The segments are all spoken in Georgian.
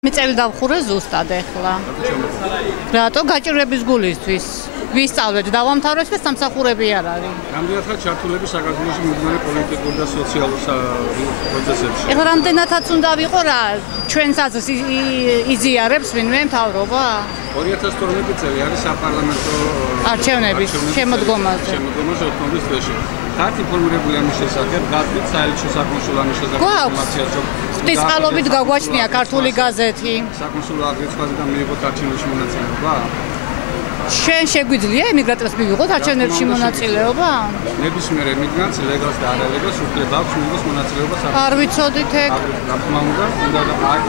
მიწელი დავხურე ზუსტად ეხლა. რატო გაჭირვების გულისთვის ვისწავლეთ დავამთავრეთ და სამსახურები არ არის. რამდენად ხარ ჩართულები საქართველოში მიმდინარე პოლიტიკურ და სოციალურ პროცესებში? ეხლა რამდენადაც უნდა ვიყო რა ჩვენს აზრს იზიარებს ვინმე მთავრობა? 2012 წელი არის საპარლამენტო არჩევნების შემოდგომაზე. შემოდგომაზე ოქტომბრის თვეში. ხართ ინფორმირებული ამის შესახებ, გაგდით საელჩო საკონსულო ამის შესახებ ინფორმაციას, რომ ღვთისყალობით გაგვაჩნია ქართული გაზეთი. საკონსულო აგრეთვე და მიიღოთ არჩევნებში მონაწილეობა? შენ შეგვიძლია ემიგრანტებს მივიღოთ არჩევნებში მონაწილეობა? ნებისმიერ ემიგრანტს ლეგალს და არალეგალს უფლება აქვს მიიღოს მონაწილეობა საკონსულო. არ ვიცოდით ეგ. რა თქმა უნდა,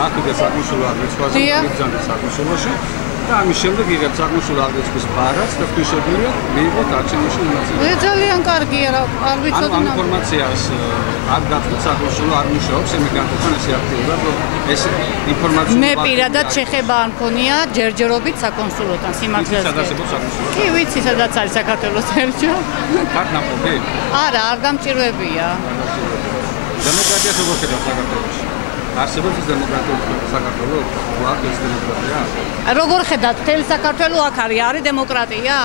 აქედან საკონსულო აგრეთვეზე მიგზავნის საკონსულოში. და ამის შემდეგ იღებს საკონსულო აგრეთვეს ბარათს და შეგვიძლია მიიღოთ არჩევნებში მონაწილეობა. ძალიან კარგია რა, არ ვიცოდი ამ ინფორმაციას არ გაგდით საკონსულო არ მუშაობს ემიგრანტებთან ესე აქტიურად, რომ ეს ინფორმაცია მე პირადად შეხება არ მქონია ჯერჯერობით საკონსულოდან სიმართლეს. კი ვიცი სადაც არის საქართველოს ელჩო. ხართ ნაყოფი? არა, არ გამჭირვებია. დემოკრატია როგორ ხედავთ საქართველოში? არსებობს დემოკრატია საქართველოს? ვაქვს ეს დემოკრატია? როგორ ხედავთ, მთელი საქართველო აქ არის დემოკრატია?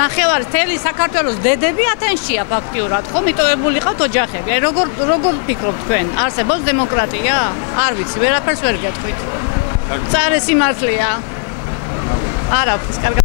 ნახევარი მთელი საქართველოს დედები ათენშია ფაქტიურად, ხო მიტოვებული ყავთ ოჯახები. როგორ ფიქრობთ თქვენ? არსებობს დემოკრატია? არ ვიცი, ვერაფერს ვერ გეტყვით. წარე სიმართლეა. არა, ის კარგად